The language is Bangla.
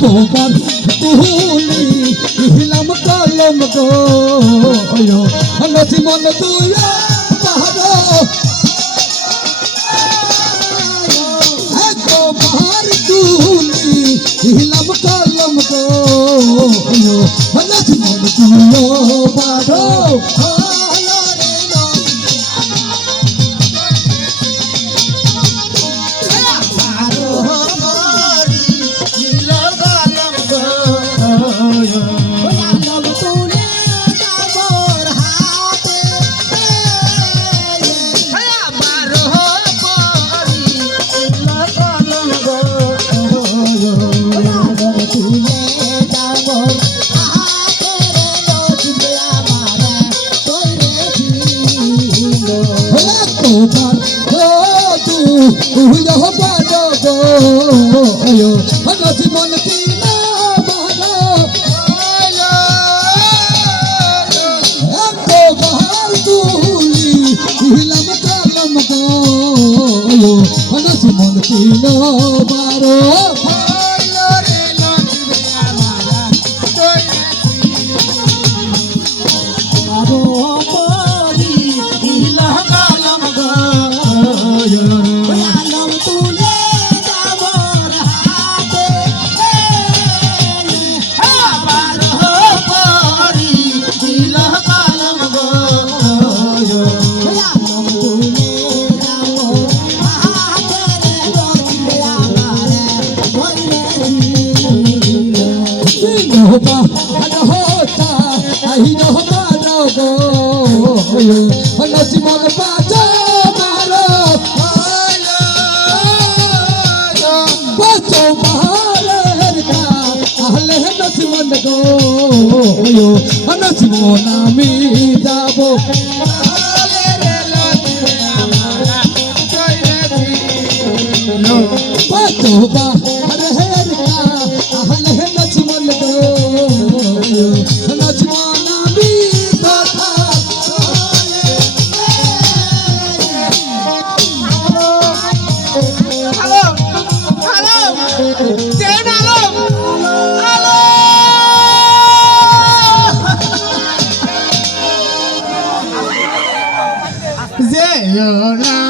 তোমার তুলি হিলাম কলম গো নচি মন তুই পাহাড়ো তোমার তুলি হিলাম কলম গো নচি মন তুই পাহাড়ো জীবন তুলি হিলাম কলম গো জীবন তিন বারো জীবন পাচো মারো পাচো মারের কা আহলে জীবন গো জীবন আমি যাব পাচো মারের কা আহলে জীবন গো জীবন আমি কথা Zero